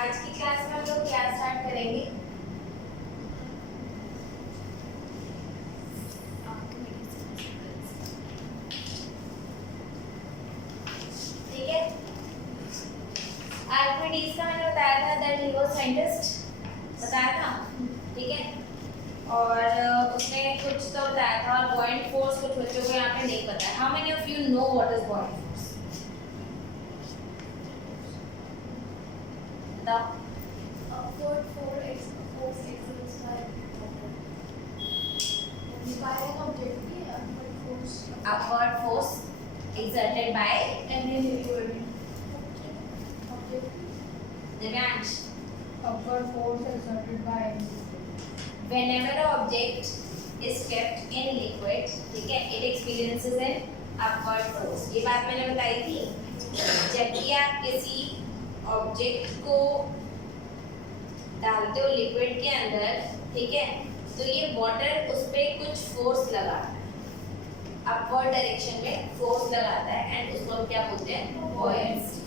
आज की क्लास में हम लोग क्या स्टार्ट करेंगे? ठीक है, आर्किमिडीज का मैंने बताया था, दैट ही वाज साइंटिस्ट, बताया था। ठीक है, और उसने कुछ तो बताया था, और बॉइंट फोर्स कुछ बच्चों को यहाँ पे नहीं पता है। How many of you know what is बॉइंट force? बताओ। Upward force exerted by an object. Upward force. Upward force exerted by Any liquid. Object. Divyansh. Upward force exerted by any liquid. Whenever an object is kept in liquid, ठीक है, it experiences an upward force. ये बात मैंने बताई थी। जब भी आप किसी ऑब्जेक्ट को डालते हो लिक्विड के अंदर, ठीक है, तो ये वाटर उस पर कुछ फोर्स लगाता है, अपवर्ड डायरेक्शन में फोर्स लगाता है, एंड उसको हम क्या बोलते हैं? बॉयंसी।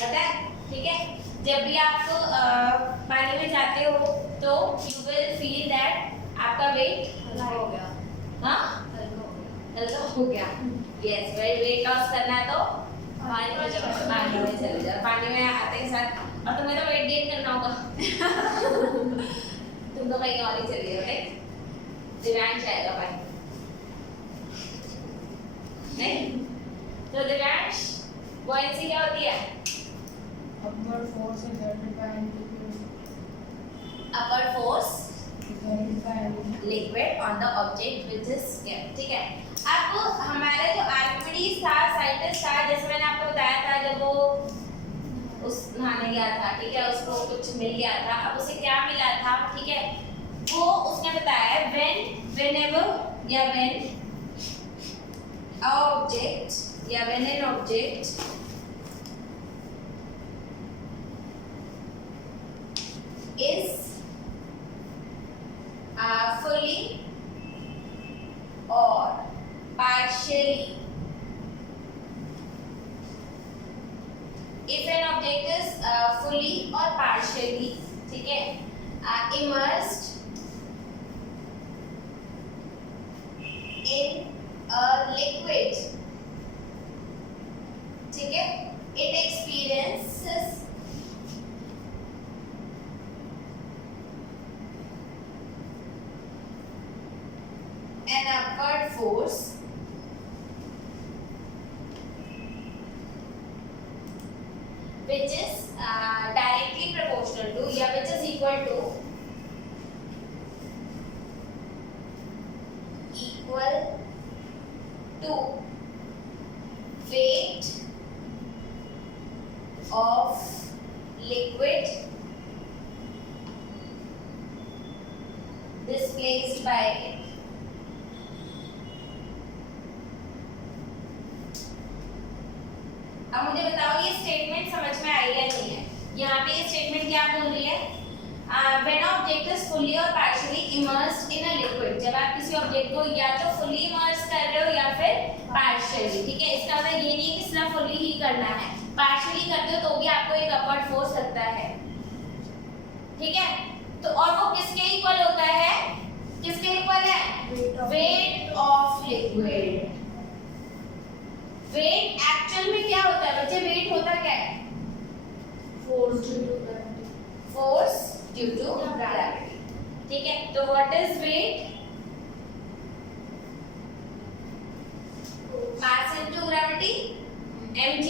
पता है? ठीक है, जब भी आप पानी में जाते हो तो यू विल फील दैट आपका वेट हल्का हो गया। हाँ, हल्का हो गया। हल्का हो गया। यस, वेट लॉस करना है तो पानी में जाओ, पानी में चले जाओ। पानी में आते के साथ, और तुम्हें तो वेट गेन करना होगा। तुम तो कहीं और ही चले जाओ, राइट? दिव्यांश आएगा पानी नहीं, तो दिव्यांश बॉयंसी क्या होती है? Upward force exerted by any liquid. Upward force Exerted by any liquid. Liquid on the object which is kept. ठीक है, अब हमारा जो आर्किमिडीज था, साइंटिस्ट था, जैसे मैंने आपको बताया था, जब वो उस नहाने गया था, ठीक है, उसको कुछ मिल गया था। अब उसे क्या मिला था? ठीक है, वो उसने बताया whenever या when a object या when an object is fully or partially, if an object is fully or partially, ठीक है, immersed in a liquid, ठीक है, it experiences an upward force which is directly proportional to या which is equal to weight of liquid displaced by it. अब मुझे बताओ ये statement समझ में आई या नहीं है? यहाँ पे ये स्टेटमेंट क्या बोल रही है? When an object is fully or partially immersed in a liquid, जब आप किसी ऑब्जेक्ट को या तो fully immerse कर रहे हो या फिर partially, ठीक है, इसका मतलब ये नहीं कि सिर्फ fully ही करना है, partially करते हो तो भी आपको एक upward force लगता है, ठीक है, तो और वो किसके इक्वल होता है? किसके इक्वल है? Weight of liquid. Weight actual में क्या होता है बच्चे? वेट होता क्या है? Force due to gravity. Force due to gravity. ठीक है, तो what is weight? Mass into gravity, mg,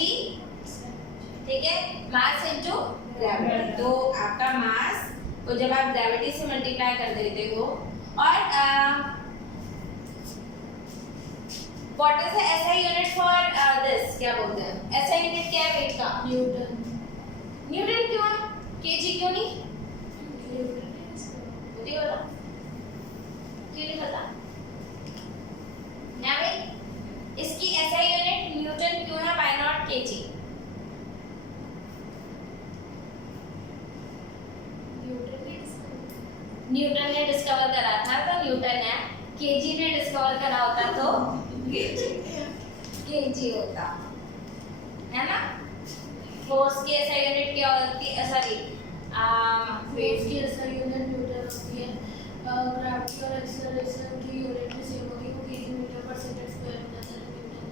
ठीक है, मास इनटू ग्रेविटी। तो आपका मास को जब आप ग्रेविटी से मल्टीप्लाई कर देते हो, और what is the SI unit for this? क्या बोलते हैं एसआई यूनिट? क्या है वेट का? Newton. न्यूटन क्यों है? केजी क्यों नहीं? मुझे बता, क्यों नहीं पता? यहाँ पे इसकी एसआई यूनिट न्यूटन क्यों है? Why not KG? न्यूटन ने डिस्कवर करा था तो न्यूटन है, केजी ने डिस्कवर करा होता तो केजी होता है ना। फोर्स की ऐसा यूनिट क्या होती है? सॉरी, वेव की असर यूनिट न्यूटन होती है, ग्रेविटी और एक्सेलरेशन की यूनिट भी सेम होगी, वो केजी मीटर पर सेकंड स्क्वायर में जाता है न्यूटन।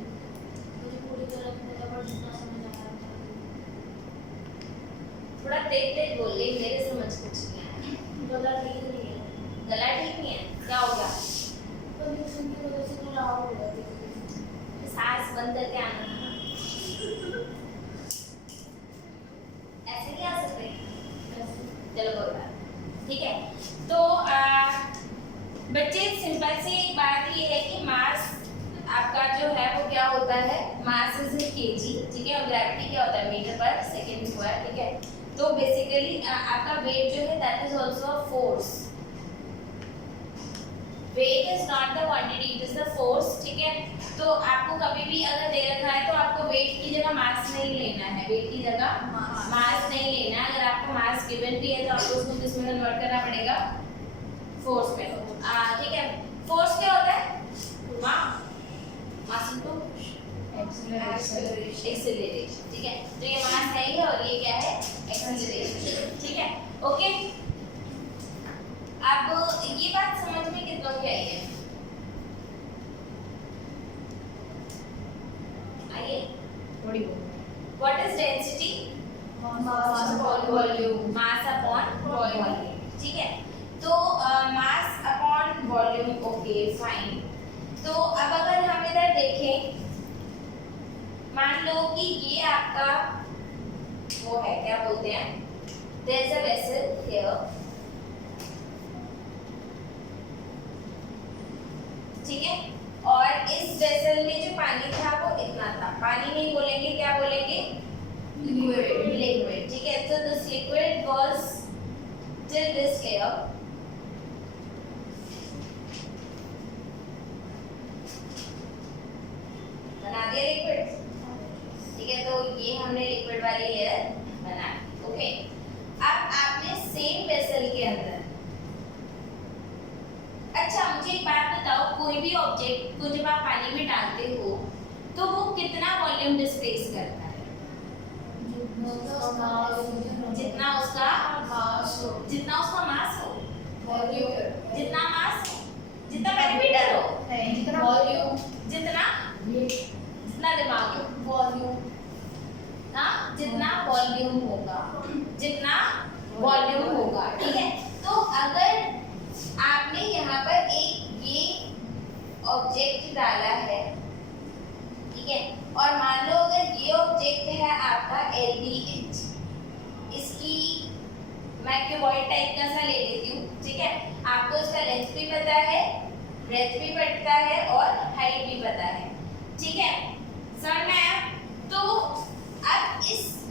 मुझे पूरी तरह पता पर जितना समझ आ रहा है। थोड़ा तेज तेज बोल रही, मेरे समझ कुछ नहीं आया। गला ठीक नहीं है, गला ठीक नहीं है, क्या होगा? पोल्यूशन की वजह से तो लाभ होगा। सांस बंद करके आना था। ऐसे नहीं आ सकते। चलो कोई बात नहीं। ठीक है, तो बच्चे सिंपल सी एक बात ये है कि मास आपका जो है वो क्या होता है, मास इज केजी, ठीक है, और ग्रेविटी क्या होता है, मीटर पर सेकंड स्क्वायर, ठीक है। तो बेसिकली आपका वेट जो है that is also a force. Weight is not the quantity, it is the force, ठीक है। तो आपको कभी भी अगर दे रखा है तो आपको वेट की जगह मास नहीं लेना है, वेट की जगह मास नहीं लेना। अगर आपको मास गिवन भी है तो आपको उसको किस में कन्वर्ट करना पड़ेगा, फोर्स में। ठीक है, फोर्स क्या होता है, मास इनटू एक्सेलरेशन, ठीक है। तो ये मास है ही और ये क्या है, एक्सेलरेशन, ठीक है। ओके, अब ये बात समझ में कितनों की आई है? आइए, what is density? Mass upon volume. Mass upon volume, ठीक है। तो मास अपॉन वॉल्यूम, ओके फाइन। तो अब अगर हम इधर देखें, मान लो कि ये आपका वो है, क्या बोलते हैं, there is a vessel here, ठीक है। और इस वेसल में जो पानी था वो इतना था, पानी नहीं बोलेंगे, क्या बोलेंगे, लिक्विड, ठीक है। So this liquid was till this layer, बना दिया लिक्विड, ठीक है। तो ये हमने लिक्विड वाली लेयर बना दी, ओके। अब आपने सेम वेसल के अंदर, अच्छा मुझे एक बात बताओ, कोई भी ऑब्जेक्ट को जब आप पानी में डालते हो तो वो कितना वॉल्यूम डिस्प्लेस करता है? जितना उसका मास हो, जितना मास हो, जितना पेरीमीटर हो, जितना वॉल्यूम, जितना दिमाग हो, वॉल्यूम, हाँ, जितना वॉल्यूम होगा, ठीक है। तो अगर आपने यहाँ पर एक ये ऑब्जेक्ट डाला है, ठीक है, और मान लो अगर ये ऑब्जेक्ट है आपका LDH, इसकी मैं क्यूबॉइड टाइप का सा ले लेती हूँ, ठीक है। आपको इसका लेंथ भी पता है, ब्रेथ भी पता है और हाइट भी पता है, ठीक है, समझ में आया? तो अब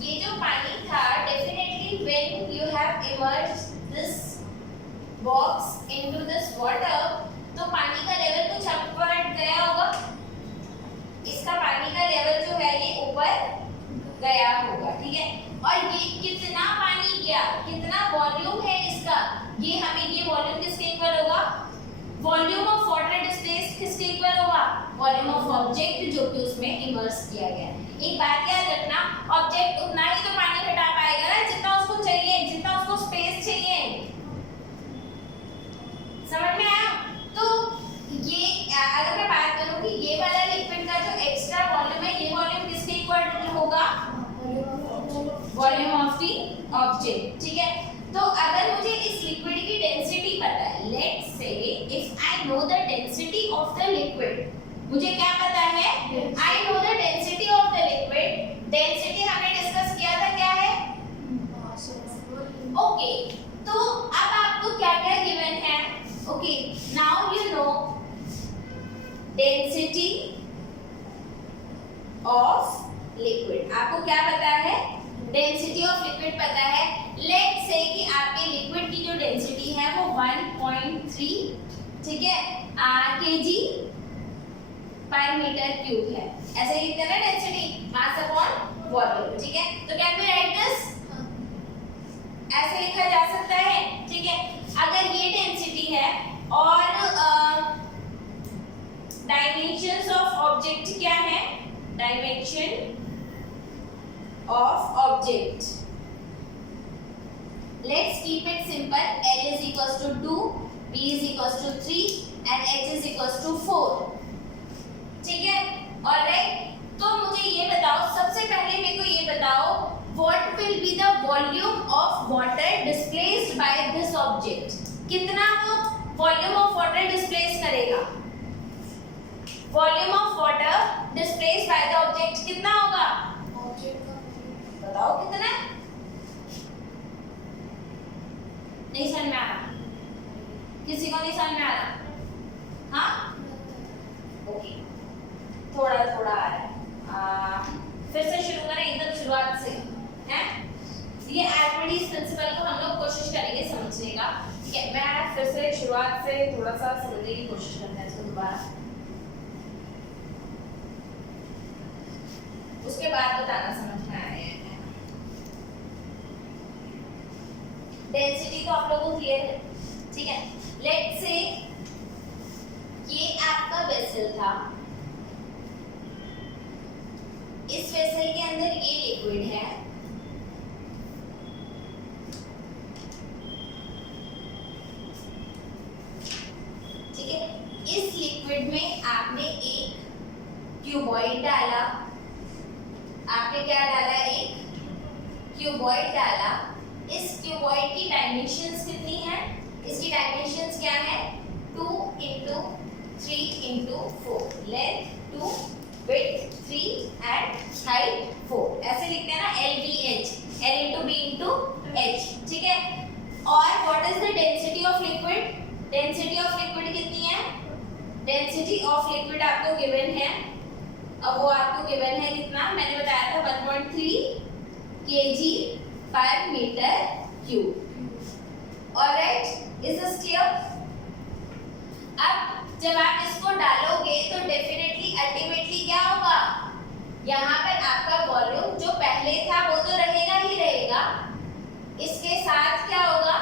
ये जो पानी था, definitely when you have emerged this box into this water, तो पानी का लेवल कुछ अपवर्ड गया होगा, इसका पानी का लेवल जो है ये ऊपर गया होगा, ठीक है। और ये कितना पानी गया, कितना वॉल्यूम है इसका, ये हमें ये वॉल्यूम किसके इक्वल होगा, वॉल्यूम ऑफ वाटर डिस्प्लेस्ड किसके इक्वल होगा, वॉल्यूम ऑफ ऑब्जेक्ट जो कि उसमें इमर्स किया गया है। एक बात याद रखना, ऑब्जेक्ट उतना ही तो पानी हटा पाएगा ना जितना उसको चाहिए, जितना उसको स्पेस चाहिए, समझ में आया? तो ये अगर मैं बात करूं कि ये वाला लिक्विड का जो एक्स्ट्रा वॉल्यूम है, ये वॉल्यूम किसके इक्वल होगा, वॉल्यूम ऑफ द ऑब्जेक्ट, ठीक है। तो अगर मुझे इस लिक्विड की डेंसिटी पता है, let's say if I know the density of the liquid, मुझे क्या पता है, I know the density of the liquid, density हमने डिस्कस किया था क्या है, ओके। तो अब आपको क्या क्या गिवन है, okay, now you know density of liquid, आपको क्या पता है, डेंसिटी ऑफ लिक्विड पता है। लेट्स से कि आपके लिक्विड की जो डेंसिटी है वो 1.3, ठीक है, kg पर मीटर क्यूब है, ऐसे ही लिखते हैं ना डेंसिटी, मास अपॉन वॉल्यूम, ठीक है। तो कैन वी राइट दिस, ऐसे लिखा जा सकता है, ठीक है। अगर ये डेंसिटी है और डायमेंशंस ऑफ ऑब्जेक्ट क्या है, dimension of object Let's keep it simple. L is equals to 2, B is equals to 3 and H is equals to 4. ठीक है? Alright. तो मुझे ये बताओ, सबसे पहले मेरे को ये बताओ, what will be the volume of water displaced by this object? कितना वो volume of water displace करेगा? Volume of water displaced by the object कितना होगा? ऑब्जेक्ट का बताओ कितना है? नहीं समझ में आ रहा? किसी को नहीं समझ में आ रहा? हाँ? ओके, थोड़ा थोड़ा आ रहा है। फिर से शुरू करें एकदम शुरुआत से, हैं? ये आर्किमिडीज प्रिंसिपल को हम लोग कोशिश करेंगे समझने का, ठीक है? मैं फिर से शुरुआत से थोड़ा सा समझने की कोशिश करते हैं इसको दोबारा, उसके बाद बताना समझ में आया है। डेंसिटी तो आप लोगों को क्लियर है, ठीक है? लेट्स से ये आपका वेसल था, इस वेसल के अंदर ये लिक्विड है, ठीक है? इस लिक्विड में आपने एक क्यूबॉइड डाला, आपने क्या डाला? एक क्यूबॉइड डाला। इस क्यूबॉइड की डायमेंशंस कितनी है? इसकी डायमेंशंस क्या है? 2 × 3 × 4, लेंथ 2, विड्थ 3 एंड हाइट 4, ऐसे लिखते हैं ना, LBH, L × B × H, ठीक है? और what is the density of liquid? Density of liquid कितनी है? डेंसिटी ऑफ लिक्विड आपको गिवन है, अब वो आपको गिवन है कितना? मैंने बताया था 1.3 kg/m³। Alright, is this clear? अब जब आप इसको डालोगे तो डेफिनेटली अल्टीमेटली क्या होगा? यहाँ पर आपका वॉल्यूम जो पहले था वो तो रहेगा ही रहेगा, इसके साथ क्या होगा?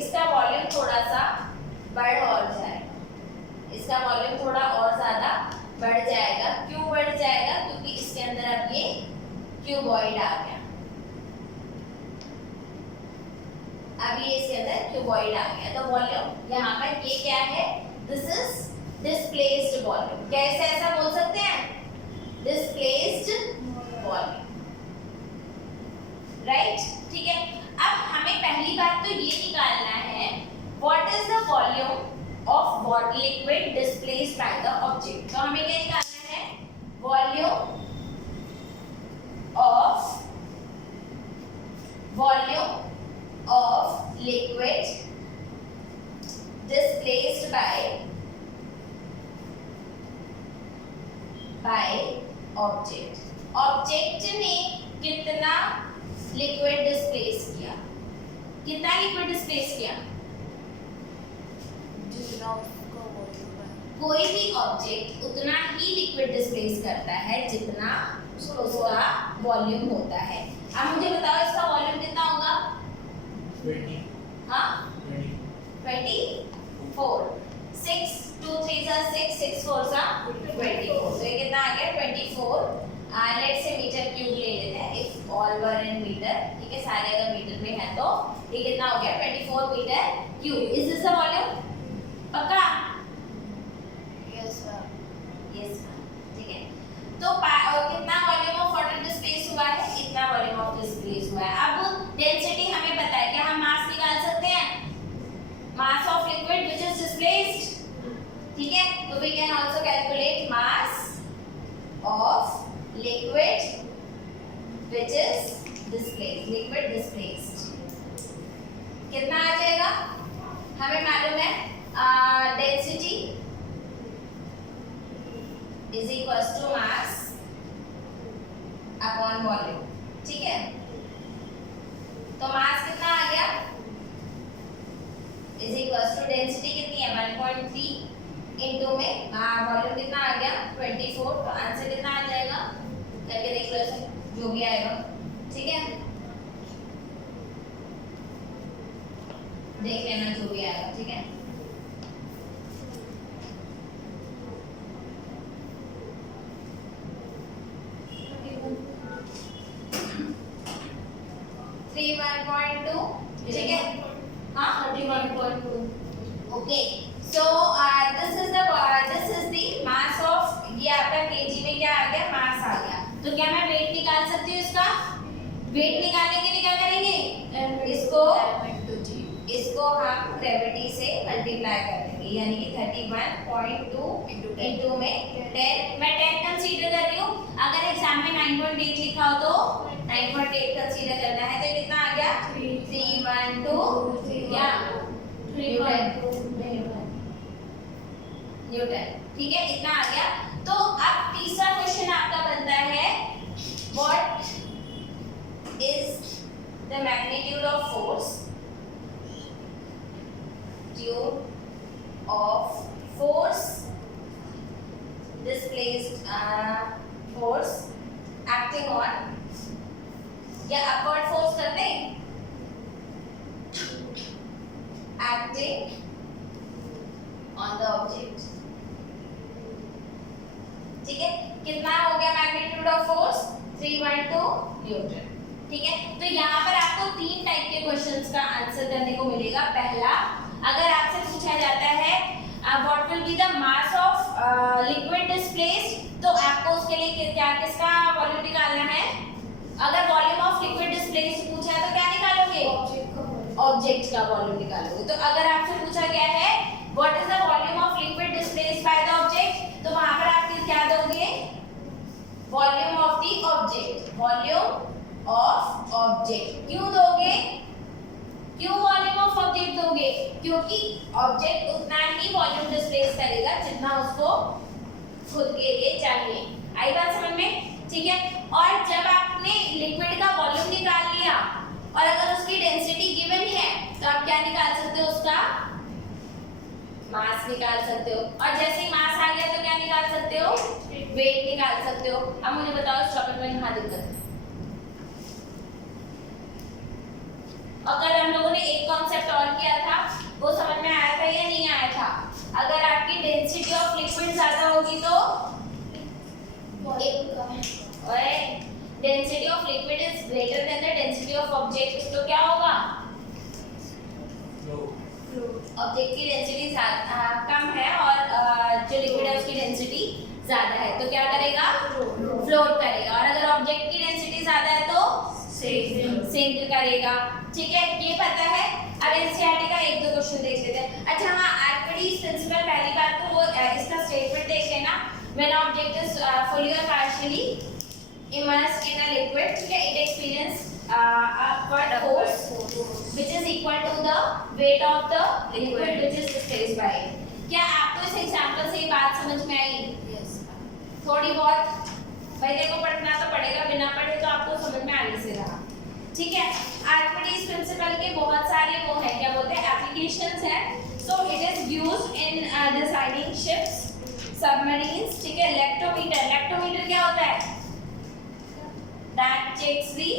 इसका वॉल्यूम थोड़ा सा बढ़ और जाएगा, इसका वॉल्यूम थोड़ा और ज्यादा बढ़ जाएगा। क्यों बढ़ जाएगा? क्योंकि इसके अंदर अब ये क्यूबॉइड आ गया, अब ये इसके अंदर क्यूबॉइड आ गया, तो वॉल्यूम यहाँ पर ये क्या है? This is displaced volume. कैसे ऐसा बोल सकते हैं? Displaced volume, right? ठीक है, अब हमें पहली बात तो ये निकालना है, what is the volume of what liquid displaced by the object. तो हमें क्या निकालना है? Volume of liquid displaced by object। Object ने कितना लिक्विड डिस्प्लेस किया? कितना लिक्विड डिस्प्लेस किया? जितना उसका वॉल्यूम है, कोई भी ऑब्जेक्ट उतना ही लिक्विड डिस्प्लेस करता है जितना उसका वॉल्यूम होता है। अब मुझे बताओ इसका वॉल्यूम कितना होगा? 20, हाँ 20, 24, 6 2 3 6 6 4 24, तो ये कितना आ गया? 24। लेट्स से मीटर क्यूब ले लेते हैं, if all were in metre, ठीक है? सारे अगर मीटर में है तो ये कितना हो गया? 24 metre cube. Is this the volume? पक्का? यस सर, यस, ठीक है। तो कितना वॉल्यूम ऑफ वाटर डिस्प्लेस हुआ है? इतना वॉल्यूम ऑफ डिस्प्लेस हुआ है। अब डेंसिटी हमें पता है, क्या हम मास निकाल सकते हैं? Mass of liquid which is displaced, ठीक है? तो we can also calculate mass of liquid which is displaced, liquid displaced कितना आ जाएगा? हमें मालूम है density is equals to mass upon volume, ठीक है? तो मास कितना आ गया? इज इक्वल्स टू डेंसिटी कितनी है? 1.3 इनटू में वॉल्यूम कितना आ गया? 24। तो आंसर कितना आ जाएगा? करके देख लो इसे, जो भी आएगा, ठीक है? देख लेना जो भी आएगा, ठीक है? ठीक है हाँ 31.2. Okay so this is the mass of ये आपका केजी में क्या आ गया मास आ गया तो क्या मैं वेट निकाल सकती हूँ इसका वेट निकालने के लिए क्या करेंगे इसको हम ग्रेविटी से मल्टीप्लाई कर देंगे यानी कि 31.2 इनटू में 10 मैं 10 कंसीडर कर रही हूँ अगर एग्जाम में 9.8 लिखा हो तो 9.8 कंसीडर करना है तो कितना आ गया 312 या न्यूटन ठीक है इतना आ गया तो अब तीसरा क्वेश्चन आपका बनता है what is the magnitude of force displaced force acting on या upward force करते हैं acting on the object ठीक है कितना हो गया मैग्नीट्यूड ऑफ फोर्स 312 न्यूटन ठीक है तो यहाँ पर आपको तीन टाइप के क्वेश्चंस का आंसर करने को मिलेगा पहला अगर आपसे पूछा जाता है what will be the mass of liquid displaced तो आपको उसके लिए क्या किसका वॉल्यूम निकालना है अगर वॉल्यूम ऑफ लिक्विड डिस्प्लेस्ड पूछा है तो क्या निकालोगे ऑब्जेक्ट का वॉल्यूम निकालोगे तो अगर आपसे पूछा गया है what is the volume of liquid displaced by the object तो वहां पर आप क्या दोगे volume of the object volume of object क्यों दोगे क्यों वॉल्यूम ऑफ ऑब्जेक्ट दोगे क्योंकि ऑब्जेक्ट उतना ही वॉल्यूम डिस्प्लेस करेगा जितना उसको खुद के लिए चाहिए आई बात समझ में ठीक है और जब आपने लिक्विड का वॉल्यूम निकाल लिया और अगर उसकी डेंसिटी गिवन है तो आप क्या निकाल सकते हो उसका मास निकाल सकते हो और जैसे ही मास आ गया तो क्या निकाल सकते हो वेट निकाल सकते हो अब मुझे बताओ इस टॉपिक में कहाँ दिक्कत है और कल हम लोगों ने एक कॉन्सेप्ट और किया था वो समझ में आया था या नहीं आया था अगर आपकी डेंसिटी ऑफ लिक्विड ज्यादा होगी तो density of liquid is greater than the density of object तो क्या होगा ऑब्जेक्ट की डेंसिटी कम है और जो लिक्विड है उसकी डेंसिटी ज्यादा है तो क्या करेगा फ्लोट करेगा और अगर ऑब्जेक्ट की डेंसिटी ज्यादा है तो सिंक करेगा ठीक है ये पता है अब एनसीईआरटी का एक दो क्वेश्चन देख लेते हैं अच्छा हाँ आर्किमिडीज प्रिंसिपल पहली बात तो वो इसका स्टेटमेंट देख लेना व्हेन ऑब्जेक्ट इज फुली और partially immersed in a liquid ठीक है it experience upward force which is equal to the weight of the liquid which is displaced by it क्या आपको इस एग्जांपल से ये बात समझ में आई Yes. थोड़ी बहुत भाई देखो पढ़ना तो पड़ेगा बिना पढ़े तो आपको समझ में आने से रहा ठीक है आर्किमिडीज प्रिंसिपल के बहुत सारे वो है क्या बोलते हैं एप्लीकेशंस हैं so it is used in designing ships submarines ठीक है इलेक्ट्रोमीटर क्या होता है that checks the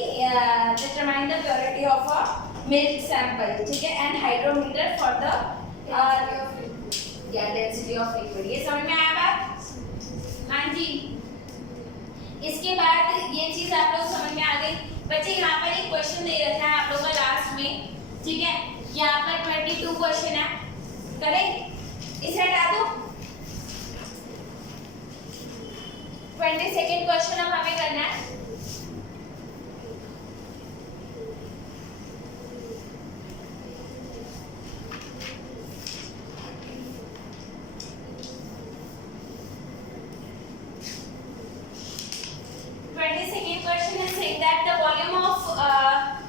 determine the purity of a milk sample ठीक है and hydrometer for the density of liquid ये समझ में आया बात हाँ जी इसके बाद ये चीज आप लोग समझ में आ गई बच्चे यहाँ पर एक क्वेश्चन दे रखा है आप लोगों का लास्ट में ठीक है यहाँ पर 22 क्वेश्चन है करेक्ट इसे हटा दो 22nd क्वेश्चन अब हमें करना है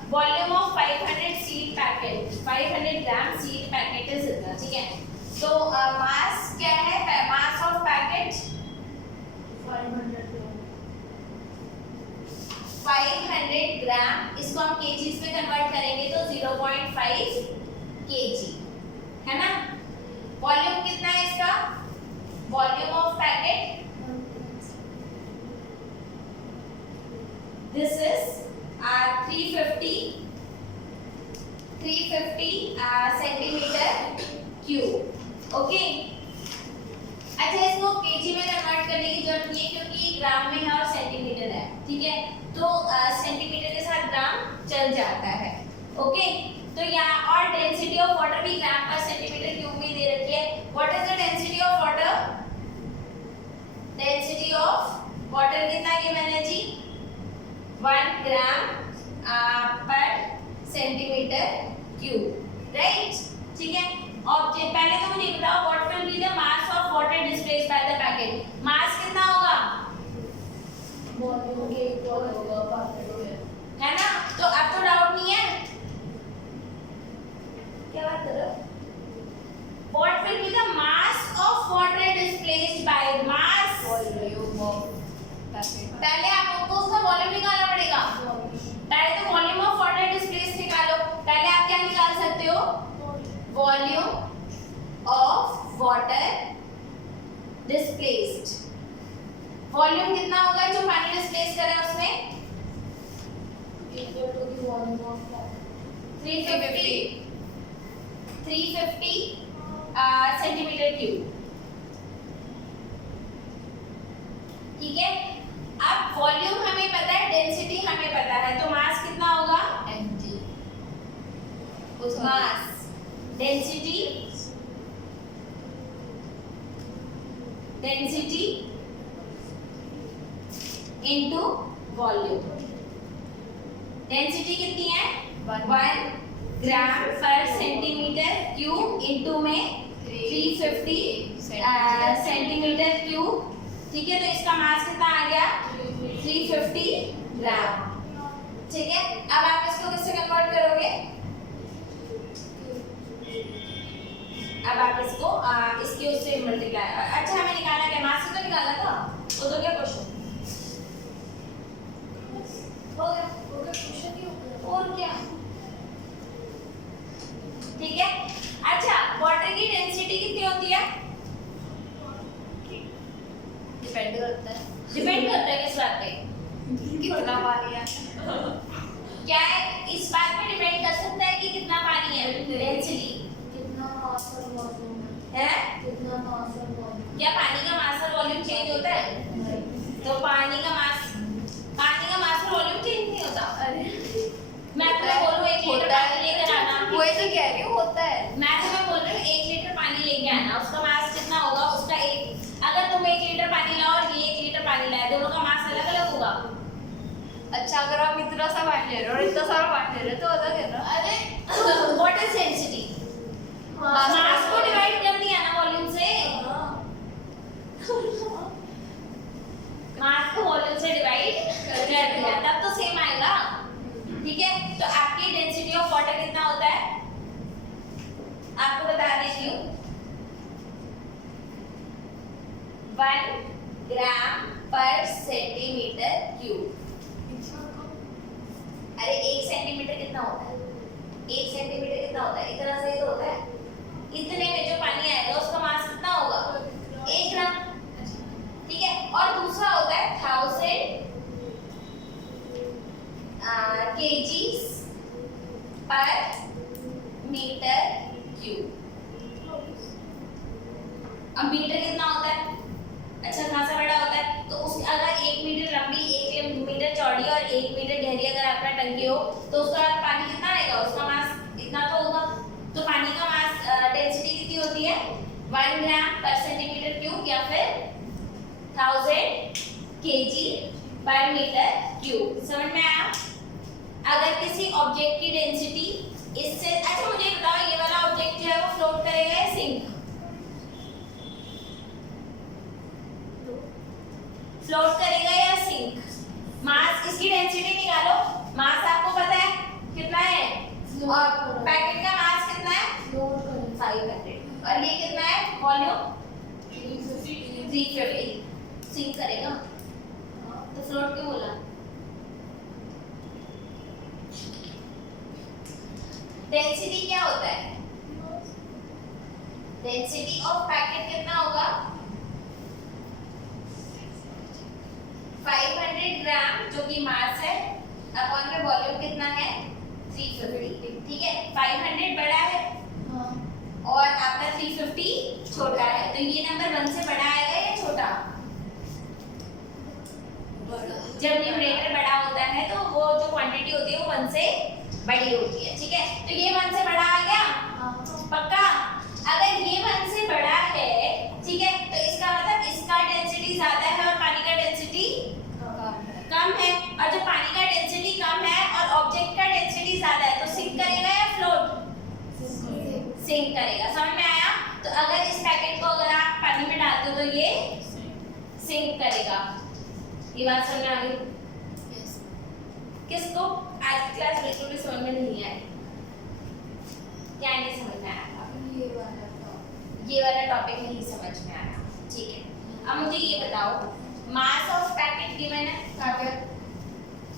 volume of 500 seed packet 500 gram seed packet is इतना ठीक है तो मास क्या है मास ऑफ पैकेट 500 ग्राम इसको हम केजीज में कन्वर्ट करेंगे तो 0.5 केजी है ना वॉल्यूम कितना है इसका volume of packet this is 350 centimetre cube okay अच्छा इसको केजी में कन्वर्ट करने की जरूरत नहीं है क्योंकि ये ग्राम में है और सेंटीमीटर है ठीक है तो सेंटीमीटर के साथ ग्राम चल जाता है ओके तो यहाँ और डेंसिटी ऑफ वाटर भी ग्राम पर सेंटीमीटर क्यूब में दे रखी है। What is the density of water? Density of water कितना गिवन है जी? 1 ग्राम पर सेंटीमीटर क्यूब, राइट? ठीक है। ऑब्जेक्ट पहले तो मुझे बताओ what will be the mass of water displaced by the packet. Mass कितना होगा? वॉल्यूम के इक्वल होगा पार्ट है ना? तो अब तो डाउट नहीं है। क्या बात कर रहे हो? What will be the mass of water displaced by mass? Volume of packet. पहले आपको उसका वॉल्यूम निकालना पड़ेगा। पहले तो वॉल्यूम ऑफ वाटर डिस्प्लेस्ड निकालो। पहले आप क्या निकाल सकते हो? Volume of water displaced. Volume कितना होगा जो पानी डिस्प्लेस कर रहा है उसमें? Equal to the volume of 350 centimetre cube. ठीक है। अब वॉल्यूम हमें पता है, डेंसिटी हमें पता है, तो मास कितना होगा? mg। Mass density into volume. Density कितनी है? 1 ग्राम पर सेंटीमीटर क्यूब इनटू में 350 सेंटीमीटर क्यूब। ठीक है, तो इसका मास कितना आ गया? 350 ग्राम। ठीक है। अब आप इसको किससे कन्वर्ट करोगे? अब आप इसको इसके उससे मल्टीप्लाई। अच्छा, हमें निकालना क्या? मास से तो निकाला था, वो तो क्या क्वेश्चन हो गया? क्वेश्चन ही होगा। और क्या? ठीक है। अच्छा, वाटर की डेंसिटी कितनी होती है? डिपेंड करता है डिपेंड करता है किस बात पे? कितना पानी है। क्या है इस बात पे डिपेंड कर सकता है कि कितना पानी है? डेंसिटी कितना मास और वॉल्यूम है। कितना मास और वॉल्यूम। क्या पानी का मास और वॉल्यूम चेंज होता है? तो पानी का मास और वॉल्यूम चेंज नहीं होता। अरे मैं तुम्हें बोल रही हूँ 1 लीटर पानी लेकर आना। वही तो कह रही हूँ, होता है। मैं तुम्हें बोल रही हूँ 1 लीटर पानी लेके आना, उसका मास कितना होगा? उसका एक, अगर तुम 1 लीटर पानी लाओ और ये 1 लीटर पानी लाए, दोनों का मास अलग अलग होगा। अच्छा, अगर आप इतना सा पानी ले रहे हो और इतना सारा पानी ले रहे हो तो अलग है ना। अरे व्हाट इज डेंसिटी? मास को डिवाइड कर दिया ना वॉल्यूम से। मास को वॉल्यूम से डिवाइड कर दिया, तब तो सेम आएगा। ठीक है। तो आपकी डेंसिटी ऑफ वाटर कितना होता है? आपको बता देती हूँ, 1 ग्राम पर सेंटीमीटर क्यूब। अरे 1 सेंटीमीटर कितना होता है? 1 सेंटीमीटर कितना होता है? इतना सही तो होता है। इतने में जो पानी आएगा उसका मास कितना होगा? 1 ग्राम। ठीक है। और दूसरा होता है 1000 kgs पर मीटर क्यूब। अब मीटर कितना होता है? अच्छा खासा बड़ा होता है। तो उस अगर 1 मीटर लंबी, 1 मीटर चौड़ी और 1 मीटर गहरी अगर आपका टंकी हो तो उसका पानी कितना आएगा? उसका मास इतना तो होगा। तो पानी का मास डेंसिटी कितनी होती है? 1 ग्राम पर सेंटीमीटर क्यूब या फिर 1000 kg पर मीटर क्यूब। समझ में आया? अगर किसी ऑब्जेक्ट की डेंसिटी इससे, अच्छा मुझे बताओ ये वाला ऑब्जेक्ट जो है वो फ्लोट करेगा या सिंक? फ्लोट करेगा या सिंक? मास, इसकी डेंसिटी निकालो। मास आपको पता है कितना है? और पैकेट का मास कितना है? 500। और ये कितना है? वॉल्यूम 350। सिंक करेगा तो फ्लोट क्यों बोला? डेंसिटी क्या होता है? डेंसिटी ऑफ पैकेट कितना होगा? 500 ग्राम जो कि मास है, अपॉन में वॉल्यूम कितना है? 350। ठीक है। 500 बड़ा है और आपका 350 छोटा है, तो ये नंबर 1 से बड़ा आएगा या छोटा? जब न्यूमरेटर बड़ा होता है तो वो जो क्वांटिटी होती है वो 1 से बड़ी होती है, ठीक है। तो ये 1 से बड़ा आ गया, पक्का। अगर ये 1 से बड़ा है, ठीक है, तो इसका मतलब इसका डेंसिटी ज्यादा है और पानी का डेंसिटी कम है। और जब पानी का डेंसिटी कम है और ऑब्जेक्ट का डेंसिटी ज्यादा है तो सिंक करेगा या फ्लोट? सिंक करेगा। समझ में आया? तो अगर इस पैकेट को अगर आप पानी में डालते हो तो ये सिंक करेगा। ये बात समझ में आ गई? किसको आज की क्लास बिल्कुल भी समझ में नहीं आई? क्या नहीं समझ में आया? ये वाला टॉपिक नहीं समझ में आया, ठीक है। अब मुझे ये बताओ, मास ऑफ पैकेट गिवन है,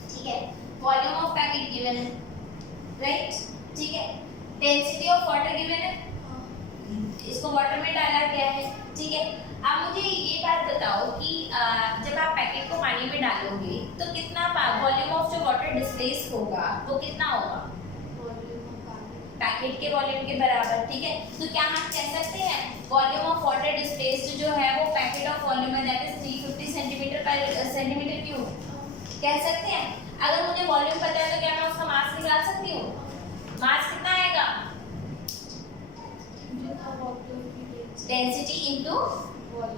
ठीक है, वॉल्यूम ऑफ पैकेट गिवन है, राइट, ठीक है, डेंसिटी ऑफ वाटर गिवन है, इसको वाटर में डाला गया है, ठीक है। अब मुझे ये बात बताओ कि जब आप पैकेट को पानी में डालोगे तो कितना वॉल्यूम ऑफ जो वाटर डिस्प्लेस होगा वो कितना होगा? पैकेट के वॉल्यूम के बराबर, ठीक है। तो क्या हम कह सकते हैं वॉल्यूम ऑफ वाटर डिस्प्लेस्ड जो है वो पैकेट ऑफ वॉल्यूम है, दैट इज 350 सेंटीमीटर क्यूब, कह सकते हैं। अगर मुझे वॉल्यूम पता है तो क्या मैं उसका मास निकाल सकती हूँ? मास कितना आएगा? Density into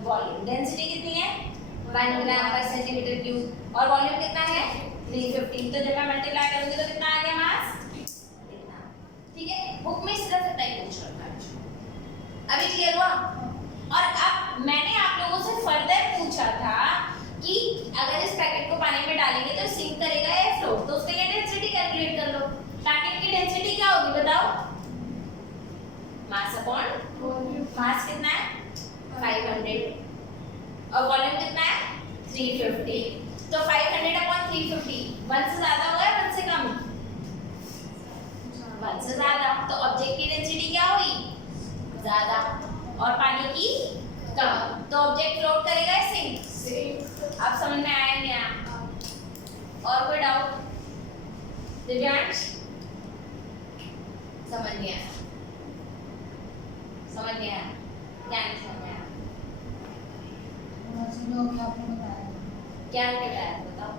volume. डेंसिटी कितनी है? 1 ग्राम पर सेंटीमीटर क्यूब और वॉल्यूम कितना है? 350। तो जब मैं मल्टीप्लाई करूंगी तो कितना आ गया मास? इतना, ठीक है। बुक में सिर्फ इतना ही पूछ रखा है। अभी क्लियर हुआ? और अब मैंने आप लोगों से फर्दर पूछा था कि अगर इस पैकेट को पानी में डालेंगे तो सिंक करेगा या फ्लोट, तो उसके लिए डेंसिटी कैलकुलेट कर लो। पैकेट की डेंसिटी क्या होगी बताओ? मास अपॉन वॉल्यूम। मास कितना है? 500 और वॉल्यूम कितना है? 350। तो 500 अपॉन 350 1 से ज्यादा होगा या 1 से कम? 1 से ज्यादा। तो ऑब्जेक्ट की डेंसिटी क्या हुई? ज्यादा और पानी की कम। तो ऑब्जेक्ट फ्लोट करेगा या सिंक? अब समझ में आया नहीं आया? और कोई डाउट? दिव्यांश समझ नहीं आया? समझ नहीं आया? क्या नहीं समझ में आया? क्या बताया बताओ?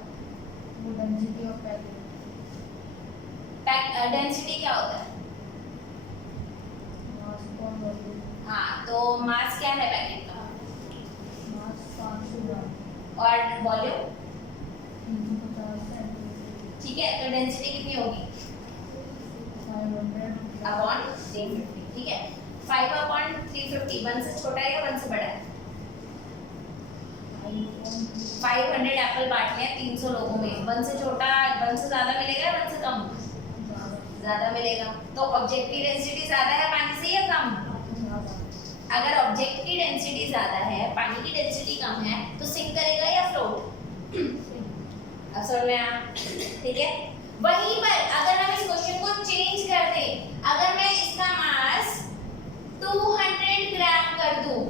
डेंसिटी क्या होता है? हाँ, तो मास क्या है पैकेट का? और वॉल्यूम? ठीक है, तो डेंसिटी कितनी होगी? 500 अपॉन 350, ठीक है। 5 अपॉन 350 1 से छोटा है या 1 से बड़ा है? 500 एप्पल बांटने हैं 300 लोगों में, 1 से छोटा 1 से ज्यादा मिलेगा या 1 से कम? ज्यादा मिलेगा। तो ऑब्जेक्ट की डेंसिटी ज्यादा है पानी से या कम? अगर ऑब्जेक्ट की डेंसिटी ज्यादा है, पानी की डेंसिटी कम है, तो सिंक करेगा या फ्लोट? अब समझ में आया? ठीक है। वहीं पर अगर हम इस क्वेश्चन को चेंज कर दें, अगर मैं इसका मास 200 ग्राम कर दूं,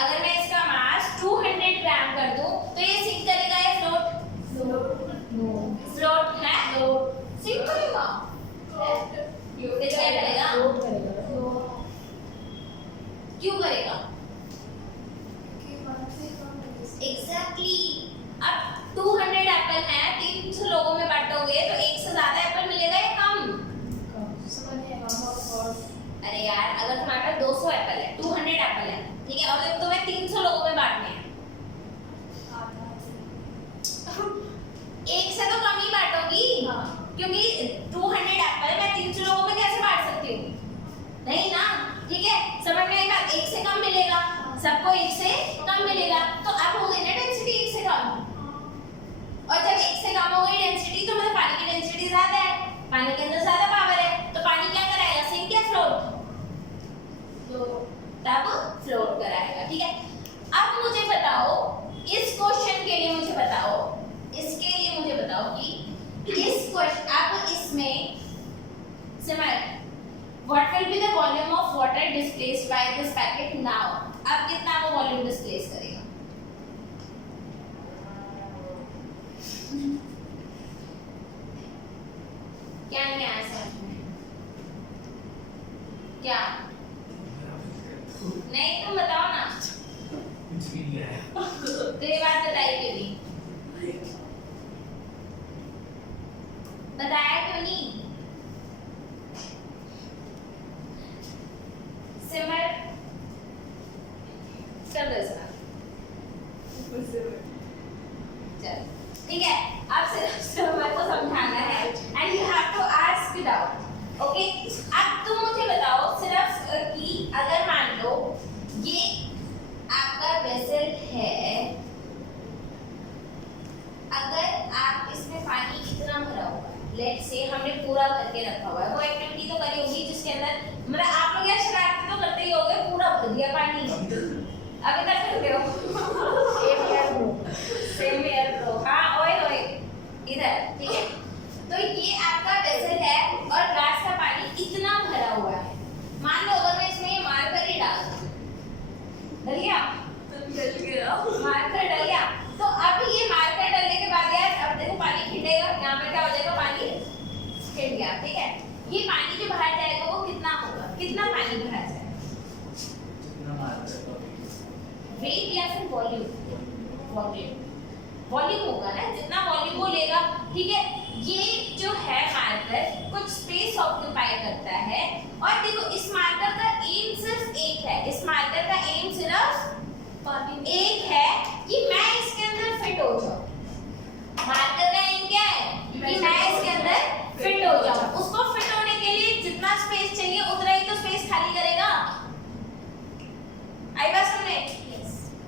अगर मैं इसका मास 200 ग्राम कर दूं, तो ये सिंक करेगा या फ्लोट? फ्लोट है, सिंक करेगा। फिर क्या करेगा? क्यों करेगा? एग्जैक्टली। अब 200 एप्पल हैं, 300 लोगों में बांटोगे तो एक से ज्यादा एप्पल मिलेगा या कम? अरे यार, अगर तुम्हारे पास 200 एप्पल है, 200 एप्पल है, ठीक है, और तुम्हें 300 लोगों में बांटने हैं, एक से तो कम ही बांटोगी, क्योंकि 200 एप्पल मैं 300 लोगों में कैसे बांट सकती हूँ? नहीं ना, ठीक है। समझ में आएगा? एक से कम मिलेगा, सबको एक से कम मिलेगा, तो अब हो गई ना डेंसिटी एक से कम। और जब एक से कम हो गई डेंसिटी तो मतलब पानी की डेंसिटी ज्यादा है, पानी के अंदर ज्यादा पावर है, तो पानी क्या कराएगा? सिंक या फ्लोट? तब फ्लोट कराएगा, ठीक है। अब मुझे बताओ, इस क्वेश्चन के लिए मुझे बताओ, इसके लिए मुझे बताओ कि इस क्वेश्चन अब इसमें सिमर what will be the volume of water displaced by this packet now? अब कितना वो वॉल्यूम डिस्प्लेस करेगा? क्या नहीं आया समझ में? क्या नहीं, तुम बताओ ना। कुछ भी नहीं आया। तो ये बात बताई क्यों नहीं? बताया क्यों फनी सिमर कर दो इसका चल ठीक है अब सिर्फ सिमर को समझाना है and you have to ask doubt okay अब तुम मुझे बताओ सिर्फ कि अगर मान लो ये आपका वेसल है अगर आप इसमें पानी इतना भरा हुआ है लेट्स से हमने पूरा भर के रखा हुआ है वो एक्टिविटी तो करी होगी जिसके अंदर मतलब आप लोग यार शरारती तो करते ही होगे पूरा भर दिया पानी अभी तक कर रहे हो सेम ईयर ब्रो हाँ ओए ओए इधर ठीक है तो ये आपका वेसल है और ग्लास का पानी इतना भरा हुआ है मान लो अगर मैं इसमें ये मार्कर ही डाल दूं डल गया मार्कर डल गया तो अब ये मार्कर डलने के बाद यार अब देखो पानी खिंडेगा यहाँ पे क्या हो जाएगा पानी खिंड गया ठीक है ये पानी जो बाहर जाएगा वो कितना होगा कितना पानी बाहर जाएगा वेट या फिर वॉल्यूम वॉल्यूम होगा ना जितना वॉल्यूम वो लेगा ठीक है ये जो है मार्कर कुछ स्पेस ऑक्यूपाई करता है और देखो इस मार्कर का एम सिर्फ एक है इस मार्कर का एम सिर्फ एक है कि मैं इसके अंदर फिट हो जाऊं मार्कर का एम क्या है कि मैं इसके अंदर फिट हो जाऊं उसको फिट होने के लिए जितना स्पेस चाहिए उतना ही तो स्पेस खाली करेगा आई बात सुनने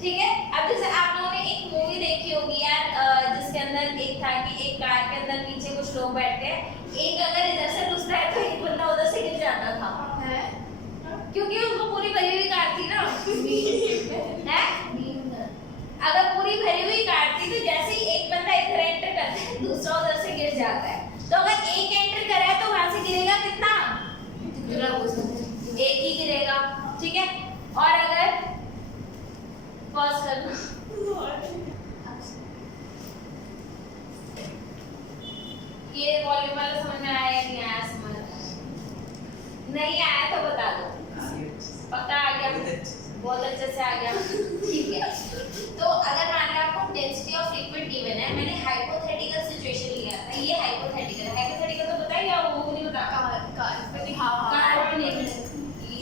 ठीक है अब जैसे आप लोगों ने एक मूवी देखी होगी यार जिसके अंदर एक था कि एक कार के अंदर पीछे कुछ लोग बैठे हैं एक अगर इधर से घुसता है तो एक बंदा उधर से गिर जाता था है क्योंकि उसको पूरी भरी हुई कार थी ना है अगर पूरी भरी हुई कार थी तो जैसे ही एक बंदा इधर एंटर करता है दूसरा उधर से गिर जाता है तो अगर एक एंटर करा है तो वहां से गिरेगा कितना एक ही गिरेगा ठीक है और अगर पॉज करना ये वॉल्यूम वाला समझ में आया नहीं आया समझ नहीं आया तो बता दो पक्का आ गया बहुत अच्छे से आ गया ठीक है तो अगर मान लो आपको डेंसिटी ऑफ लिक्विड गिवन है मैंने हाइपोथेटिकल सिचुएशन लिया था ये हाइपोथेटिकल तो बताइए आप वो नहीं बता कार्बन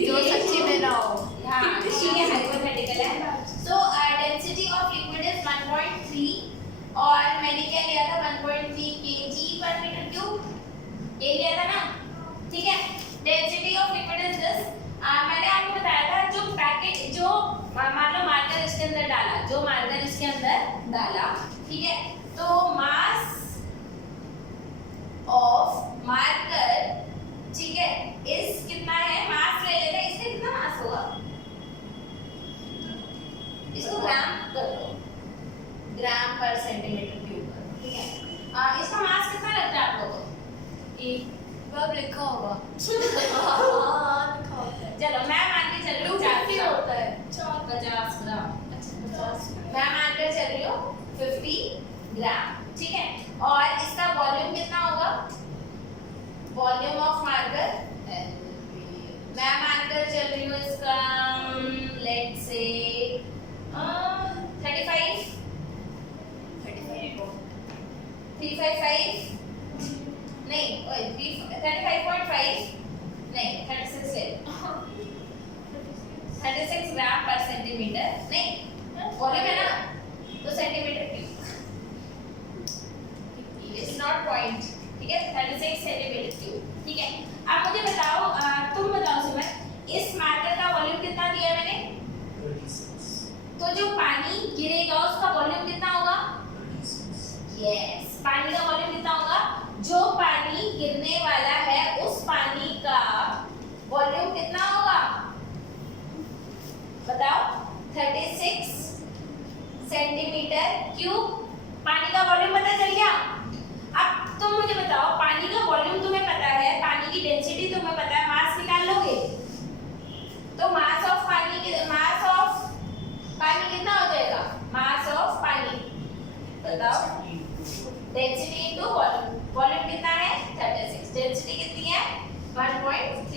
जो सच्ची में ना हो हां ये हाइपोथेटिकल है सो डेंसिटी ऑफ लिक्विड इज 1.3 और मैंने क्या लिया था 1.3 kg पर मीटर क्यूब ये लिया था ना ठीक है density of liquid is this मैंने आपको बताया था जो पैकेट जो मान लो मार्कर इसके अंदर डाला जो मार्कर इसके अंदर डाला ठीक है तो मास ऑफ मार्कर ठीक है इस कितना है मास ले लेते हैं इसका कितना मास होगा इसको ग्राम कर दो ग्राम पर सेंटीमीटर क्यूब ठीक है इसका मास कितना लगता है आप लोगों को एक कब लिखा होगा चलो मैं मान के चल रही हूँ 50 होता है 50 ग्राम मैं मान कर चल रही हूँ 50 ग्राम ठीक है और इसका वॉल्यूम कितना होगा वॉल्यूम ऑफ मार्कर मैं मान कर चल रही हूँ इसका लेट्स से 355 नहीं 35.5 नहीं 36 ले 36 ग्राम पर सेंटीमीटर नहीं वॉल्यूम है ना तो centimetre cube it's not point ठीक है 36 सेंटीमीटर क्यूब ठीक है अब मुझे बताओ तुम बताओ सुमन इस मार्कर का वॉल्यूम कितना दिया है मैंने तो जो पानी गिरेगा उसका वॉल्यूम कितना होगा यस पानी का वॉल्यूम कितना होगा जो पानी गिरने वाला है उस पानी का वॉल्यूम कितना होगा बताओ 36 सेंटीमीटर क्यूब पानी का वॉल्यूम पता चल गया अब तुम मुझे बताओ पानी का वॉल्यूम तुम्हें पता है पानी की डेंसिटी तुम्हें पता है मास निकाल लोगे तो मास ऑफ पानी कितना हो जाएगा मास ऑफ पानी बताओ डेंसिटी इनटू वॉल्यूम वॉल्यूम कितना है 36 डेंसिटी कितनी है 1.3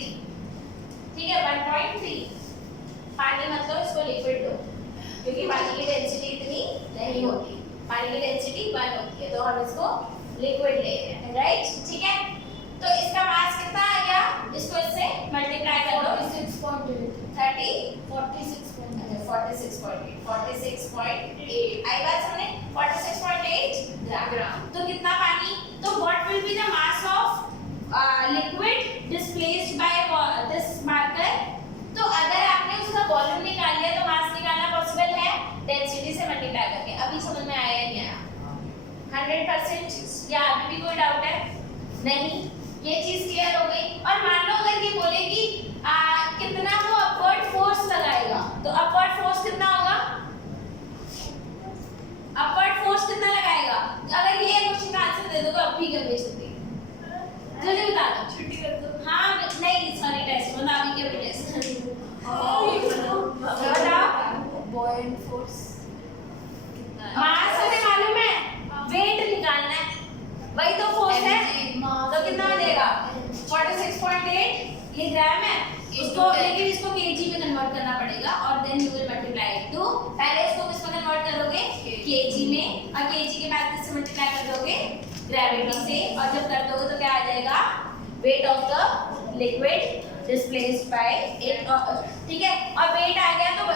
ठीक है 1.3 पानी मतलब इसको लिक्विड लो क्योंकि पानी की डेंसिटी इतनी नहीं होती पानी की डेंसिटी 1 होती है तो हम इसको लिक्विड ले रहे हैं राइट ठीक है 46.8 आई बात समझे 46.8 ग्राम तो कितना पानी तो what will be the mass of liquid displaced by this marker तो अगर आपने उसका वॉल्यूम निकाल लिया तो मास निकालना पॉसिबल है डेंसिटी से मल्टीप्लाई करके अभी समझ में आया नहीं आया 100% या अभी भी कोई डाउट है नहीं ये चीज क्लियर हो गई और मान लो अगर ये बोले कि कितना वो अपवर्ड फोर्स लगाएगा तो अपवर्ड फोर्स कितना होगा अपवर्ड फोर्स कितना लगाएगा अगर ये क्वेश्चन का आंसर दे दो तो अब भी कर दे सकते जल्दी बता दो छुट्टी कर दो हाँ नहीं सॉरी टेस्ट मतलब अभी के भी टेस्ट बॉयंट फोर्स कितना है मास हमें मालूम है वेट निकालना है वही तो फोर्स है तो कितना हो जाएगा 46.8 ये ग्राम है इसको लेकिन इसको केजी में कन्वर्ट करना पड़ेगा और then you will multiply it to पहले इसको किस में कन्वर्ट करोगे केजी में और केजी के बाद किससे मल्टीप्लाई कर दोगे ग्रेविटी से और जब कर दोगे तो क्या आ जाएगा weight of the liquid displaced by it ठीक है और वेट आ गया तो